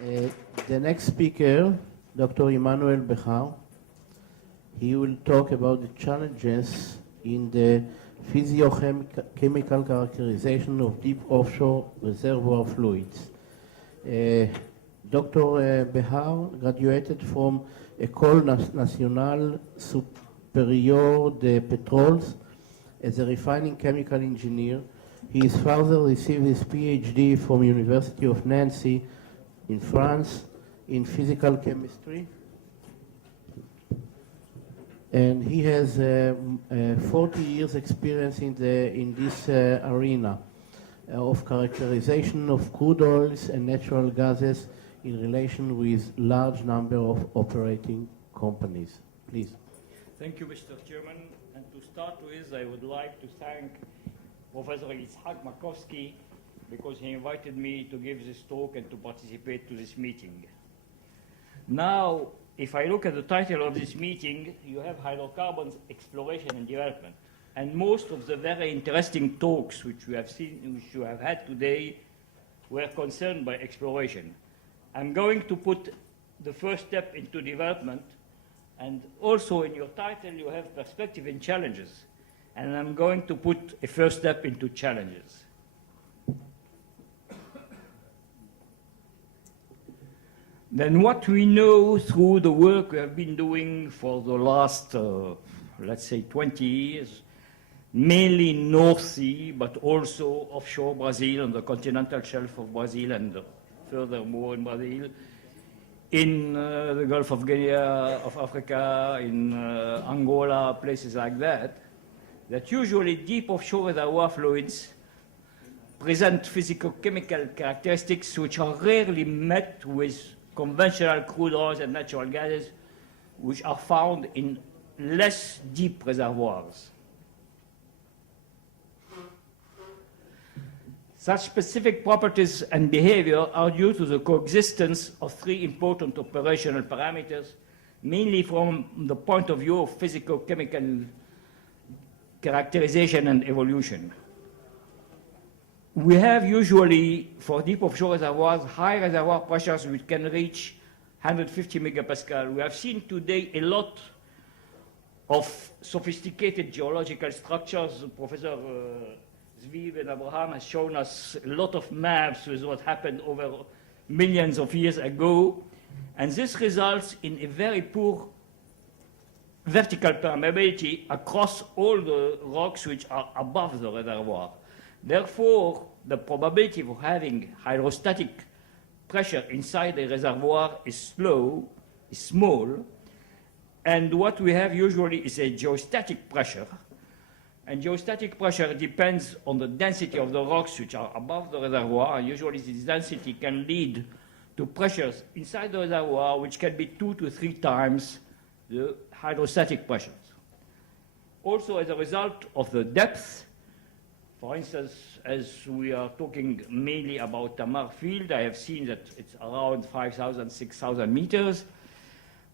The next speaker, Dr. Emmanuel Behar, he will talk about the challenges in the physiochemical characterization of deep offshore reservoir fluids. Dr. Behar graduated from École Nationale Supérieure de Pétroles as a refining chemical engineer. His father received his PhD from University of Nancy in France in physical chemistry. And he has 40 years experience in this arena of characterization of crude oils and natural gases in relation with large number of operating companies. Please. Thank you, Mr. Chairman. And to start with, I would like to thank Professor Yitzhak Makowski because he invited me to give this talk and to participate to this meeting. Now, if I look at the title of this meeting, you have hydrocarbons exploration and development. And most of the very interesting talks which we have seen, which you have had today, were concerned by exploration. I'm going to put the first step into development, and also in your title you have perspective and challenges. And I'm going to put a first step into challenges. Then what we know through the work we have been doing for the last, let's say, 20 years, mainly North Sea, but also offshore Brazil, on the continental shelf of Brazil and furthermore in Brazil, in the Gulf of Guinea, of Africa, in Angola, places like that, that usually deep offshore reservoir fluids present physical-chemical characteristics which are rarely met with conventional crude oils and natural gases, which are found in less deep reservoirs. Such specific properties and behavior are due to the coexistence of three important operational parameters, mainly from the point of view of physical-chemical characterization and evolution. We have usually, for deep offshore reservoirs, high reservoir pressures which can reach 150 megapascal. We have seen today a lot of sophisticated geological structures. Professor Zviv and Abraham has shown us a lot of maps with what happened over millions of years ago. And this results in a very poor vertical permeability across all the rocks which are above the reservoir. Therefore, the probability of having hydrostatic pressure inside a reservoir is small, and what we have usually is a geostatic pressure. And geostatic pressure depends on the density of the rocks which are above the reservoir, and usually this density can lead to pressures inside the reservoir which can be 2 to 3 times the hydrostatic pressures. Also, as a result of the depth, for instance, as we are talking mainly about Tamar field, I have seen that it's around 5,000, 6,000 meters.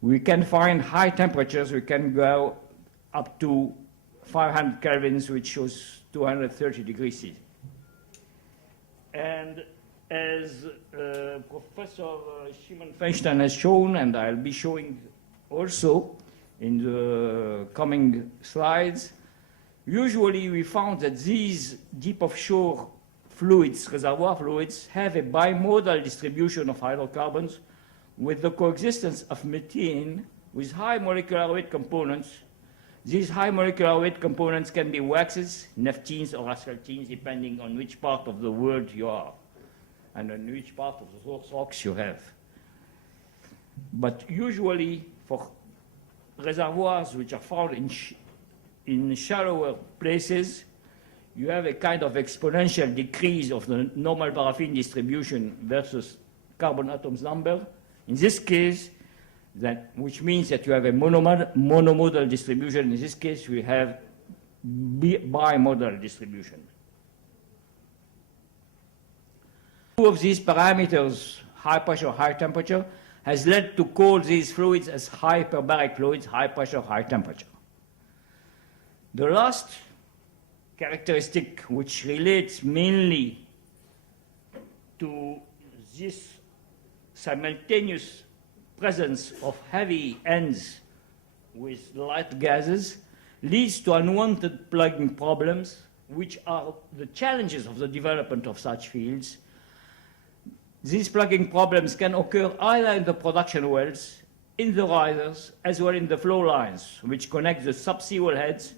We can find high temperatures. We can go up to 500 kelvins, which shows 230 degrees C. And as Professor Shimon Feinstein has shown, and I'll be showing also in the coming slides, usually we found that these deep offshore fluids, reservoir fluids, have a bimodal distribution of hydrocarbons with the coexistence of methane with high molecular weight components. These high molecular weight components can be waxes, naphthalene, or asphaltenes, depending on which part of the world you are and on which part of the source rocks you have. But usually for reservoirs which are found in shallower places, you have a kind of exponential decrease of the normal paraffin distribution versus carbon atoms number. In this case, which means that you have a monomodal distribution. In this case, we have bimodal distribution. Two of these parameters, high pressure, high temperature, has led to call these fluids as hyperbaric fluids, high pressure, high temperature. The last characteristic, which relates mainly to this simultaneous presence of heavy ends with light gases leads to unwanted plugging problems, which are the challenges of the development of such fields. These plugging problems can occur either in the production wells, in the risers, as well in the flow lines, which connect the subsea wellheads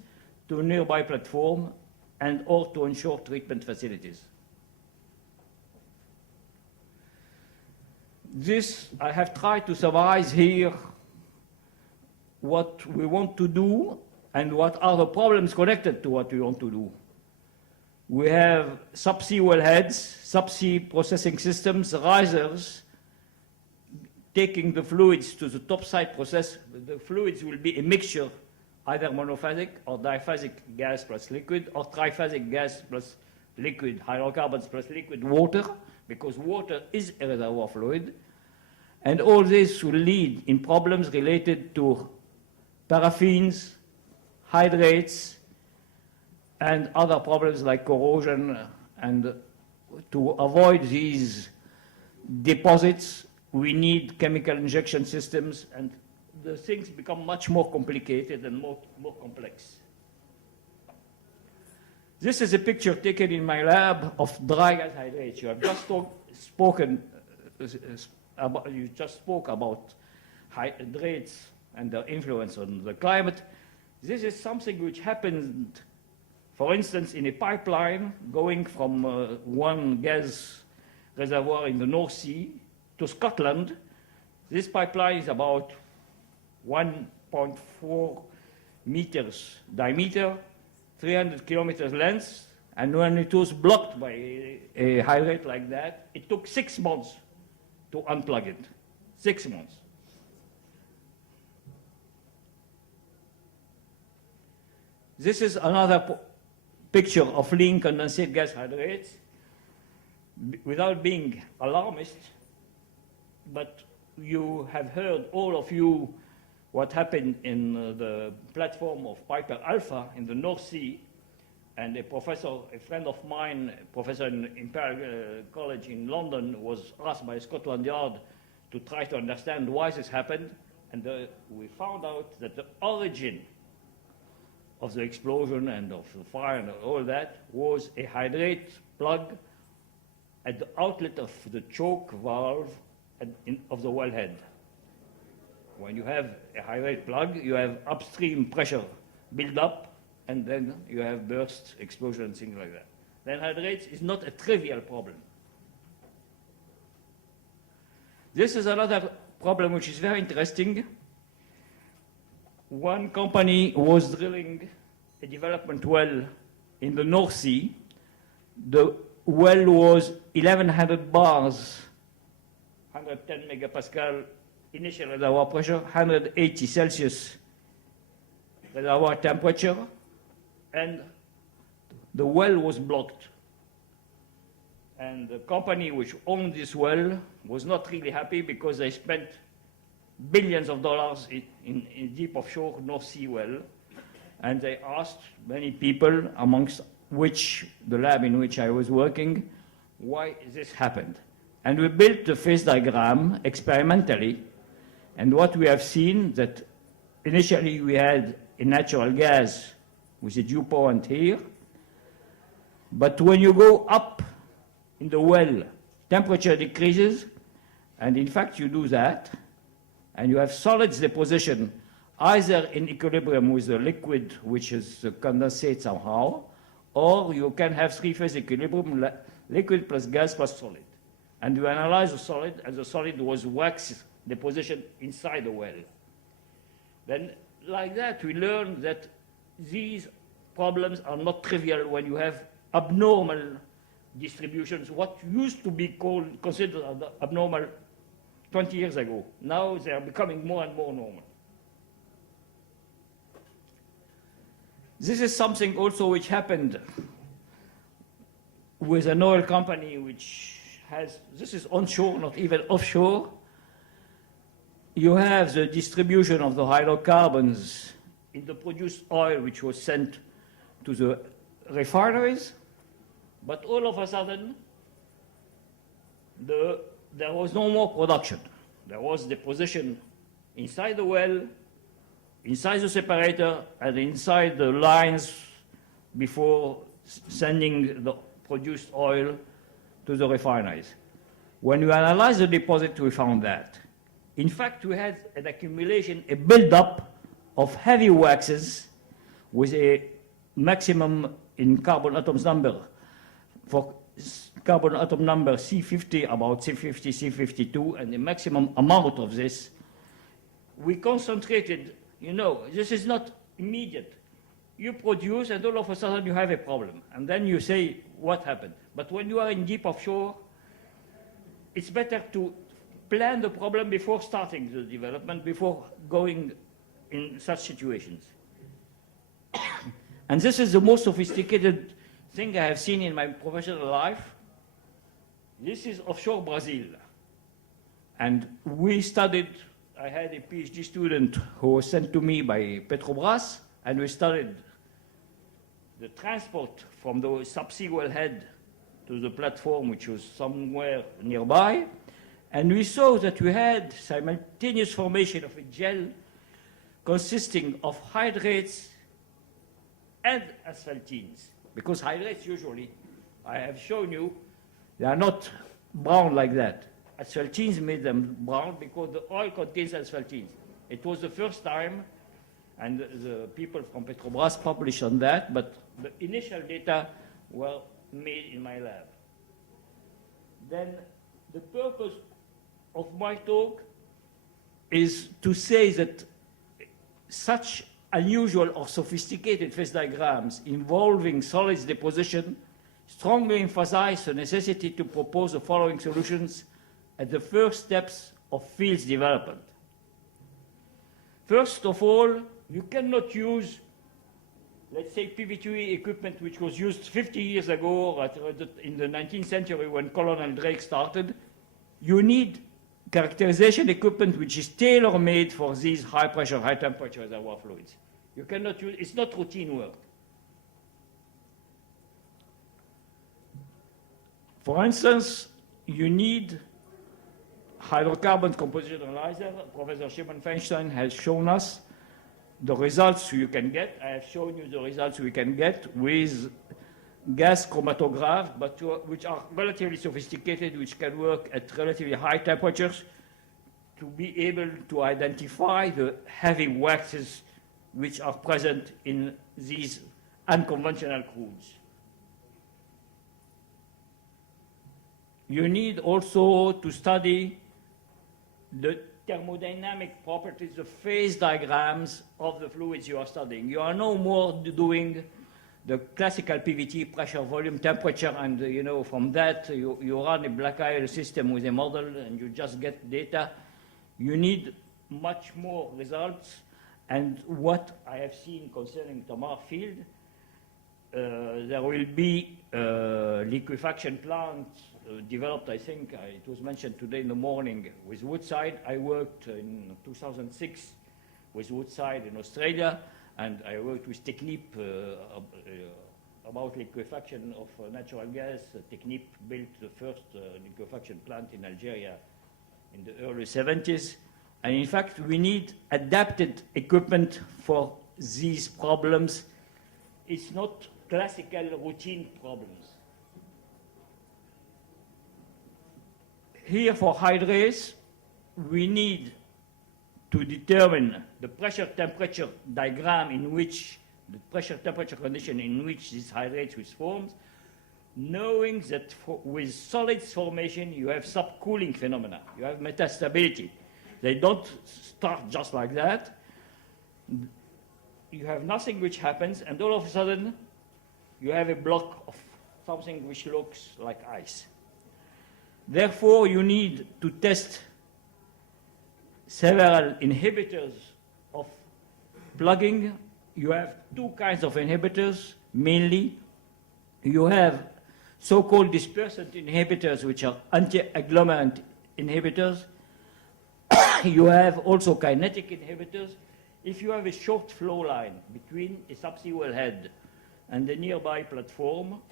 to a nearby platform and or to onshore treatment facilities. This, I have tried to summarize here what we want to do and what are the problems connected to what we want to do. We have subsea wellheads, subsea processing systems, risers, taking the fluids to the topside process. The fluids will be a mixture, either monophasic or diphasic gas plus liquid, or triphasic gas plus liquid, hydrocarbons plus liquid water, because water is a reservoir fluid. And all this will lead in problems related to paraffins, hydrates, and other problems like corrosion. And to avoid these deposits, we need chemical injection systems, and the things become much more complicated and more complex. This is a picture taken in my lab of dry gas hydrates. You have just spoke about hydrates and their influence on the climate. This is something which happened, for instance, in a pipeline going from one gas reservoir in the North Sea to Scotland. This pipeline is about 1.4 meters diameter, 300 kilometers length, and when it was blocked by a hydrate like that, it took 6 months to unplug it. 6 months. This is another picture of lean condensate gas hydrates. Without being alarmist, but you have heard, all of you, what happened in the platform of Piper Alpha in the North Sea, and a friend of mine, a professor in Imperial College in London, was asked by Scotland Yard to try to understand why this happened, and we found out that the origin of the explosion and of the fire and all that was a hydrate plug at the outlet of the choke valve of the wellhead. When you have a hydrate plug, you have upstream pressure build up, and then you have burst, explosion, and things like that. Then hydrates is not a trivial problem. This is another problem which is very interesting. One company was drilling a development well in the North Sea. The well was 1100 bars, 110 megapascal initial reservoir pressure, 180 Celsius reservoir temperature, and the well was blocked. And the company which owned this well was not really happy because they spent billions of dollars in deep offshore North Sea well. And they asked many people, amongst which the lab in which I was working, why this happened. And we built the phase diagram experimentally. And what we have seen that initially we had a natural gas with a dew point here. But when you go up in the well, temperature decreases. And in fact, you do that. And you have solids deposition either in equilibrium with the liquid, which is the condensate somehow, or you can have three-phase equilibrium, liquid plus gas plus solid. And you analyze the solid, and the solid was wax deposition inside the well. Then, like that, we learned that these problems are not trivial when you have abnormal distributions, what used to be considered abnormal 20 years ago. Now they are becoming more and more normal. This is something also which happened with an oil company which has, this is onshore, not even offshore. You have the distribution of the hydrocarbons in the produced oil which was sent to the refineries, but all of a sudden the there was no more production. There was deposition inside the well, inside the separator, and inside the lines before sending the produced oil to the refineries. When we analyzed the deposit, we found that. In fact, we had an accumulation, a buildup of heavy waxes with a maximum in carbon atoms number. For carbon atom number C50, about C50, C52, and the maximum amount of this, we concentrated, this is not immediate. You produce, and all of a sudden you have a problem. And then you say, what happened? But when you are in deep offshore, it's better to plan the problem before starting the development, before going in such situations. And this is the most sophisticated thing I have seen in my professional life. This is offshore Brazil. And we studied, I had a PhD student who was sent to me by Petrobras, and we studied the transport from the subsea wellhead to the platform, which was somewhere nearby. And we saw that we had simultaneous formation of a gel consisting of hydrates and asphaltenes. Because hydrates usually, I have shown you, they are not brown like that. Asphaltenes made them brown because the oil contains asphaltenes. It was the first time, and the people from Petrobras published on that, but the initial data were made in my lab. Then the purpose of my talk is to say that such unusual or sophisticated phase diagrams involving solids deposition strongly emphasize the necessity to propose the following solutions at the first steps of fields development. First of all, you cannot use, let's say, PV2E equipment which was used 50 years ago in the 19th century when Colonel Drake started. You need characterization equipment which is tailor-made for these high-pressure, high-temperature reservoir fluids. You cannot use, it's not routine work. For instance, you need hydrocarbon composition analyzer. Professor Shimon Feinstein has shown us the results you can get. I have shown you the results we can get with gas chromatograph, but which are relatively sophisticated, which can work at relatively high temperatures to be able to identify the heavy waxes which are present in these unconventional crudes. You need also to study the thermodynamic properties, the phase diagrams of the fluids you are studying. You are no more doing the classical PVT, pressure, volume, temperature, and from that you run a black IL system with a model and you just get data. You need much more results. And what I have seen concerning Tamar field, there will be liquefaction plants developed, I think, it was mentioned today in the morning, with Woodside. I worked in 2006 with Woodside in Australia, and I worked with Technip about liquefaction of natural gas. Technip built the first liquefaction plant in Algeria in the early 70s. And in fact, we need adapted equipment for these problems. It's not classical routine problems. Here for hydrates, we need to determine the pressure-temperature diagram in which, the pressure-temperature condition in which this hydrates was formed, knowing that with solids formation, you have subcooling phenomena. You have metastability. They don't start just like that. You have nothing which happens, and all of a sudden, you have a block of something which looks like ice. Therefore, you need to test several inhibitors of plugging. You have two kinds of inhibitors, mainly. You have so-called dispersant inhibitors, which are anti-agglomerant inhibitors. You have also kinetic inhibitors. If you have a short flow line between a subsea wellhead and the nearby platform,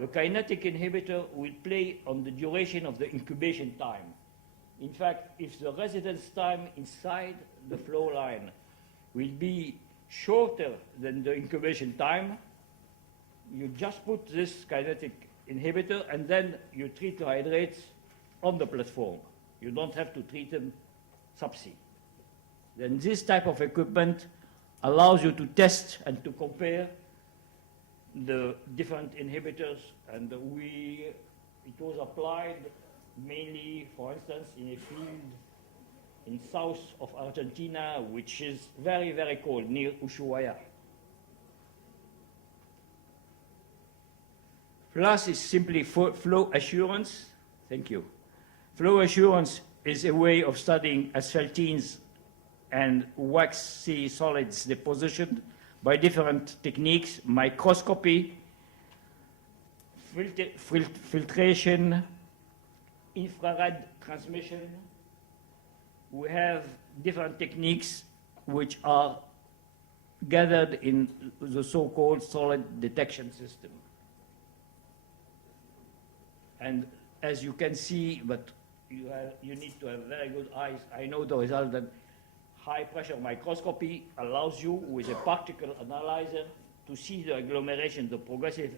the kinetic inhibitor will play on the duration of the incubation time. In fact, if the residence time inside the flow line will be shorter than the incubation time, you just put this kinetic inhibitor and then you treat the hydrates on the platform. You don't have to treat them subsea. Then this type of equipment allows you to test and to compare the different inhibitors, and it was applied mainly, for instance, in a field in south of Argentina, which is very, very cold, near Ushuaia. FLAS is simply flow assurance. Thank you. Flow assurance is a way of studying asphaltenes and waxy solids deposition by different techniques: microscopy, filtration, infrared transmission. We have different techniques which are gathered in the so-called solid detection system. And as you can see, but you need to have very good eyes. I know the result that high pressure microscopy allows you, with a particle analyzer, to see the agglomeration, the progressive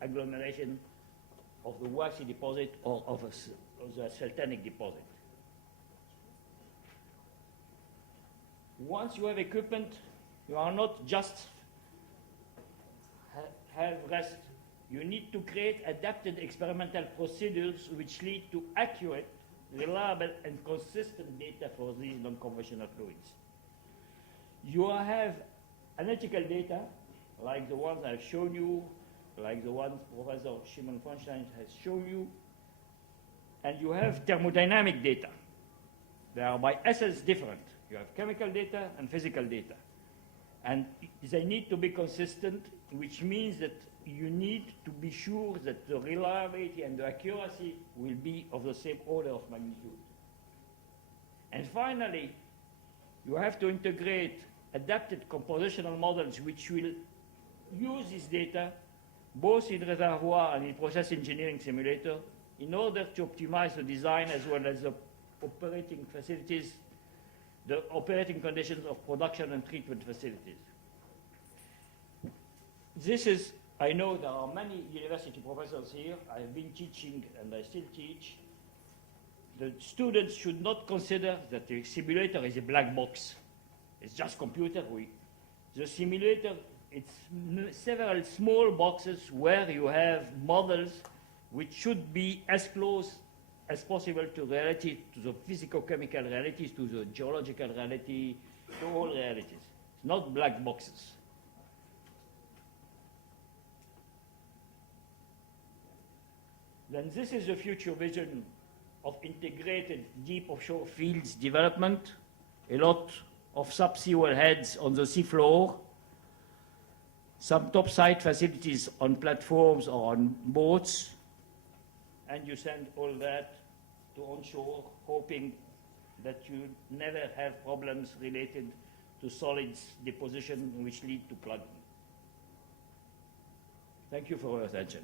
agglomeration of the waxy deposit or of the asphaltenic deposit. Once you have equipment, you are not just have rest. You need to create adapted experimental procedures which lead to accurate, reliable, and consistent data for these non-conventional fluids. You have analytical data, like the ones I've shown you, like the ones Professor Shimon-Feinstein has shown you, and you have thermodynamic data. They are by essence different. You have chemical data and physical data. And they need to be consistent, which means that you need to be sure that the reliability and the accuracy will be of the same order of magnitude. And finally, you have to integrate adapted compositional models which will use this data both in reservoir and in process engineering simulator in order to optimize the design as well as the operating facilities, the operating conditions of production and treatment facilities. This is, I know there are many university professors here. I've been teaching and I still teach. The students should not consider that the simulator is a black box. It's just computer. The simulator, it's several small boxes where you have models which should be as close as possible to reality, to the physico-chemical realities, to the geological reality, to all realities. It's not black boxes. Then this is the future vision of integrated deep offshore fields development, a lot of subsea wellheads on the seafloor, some topside facilities on platforms or on boats, and you send all that to onshore, hoping that you never have problems related to solids deposition which lead to plugging. Thank you for your attention.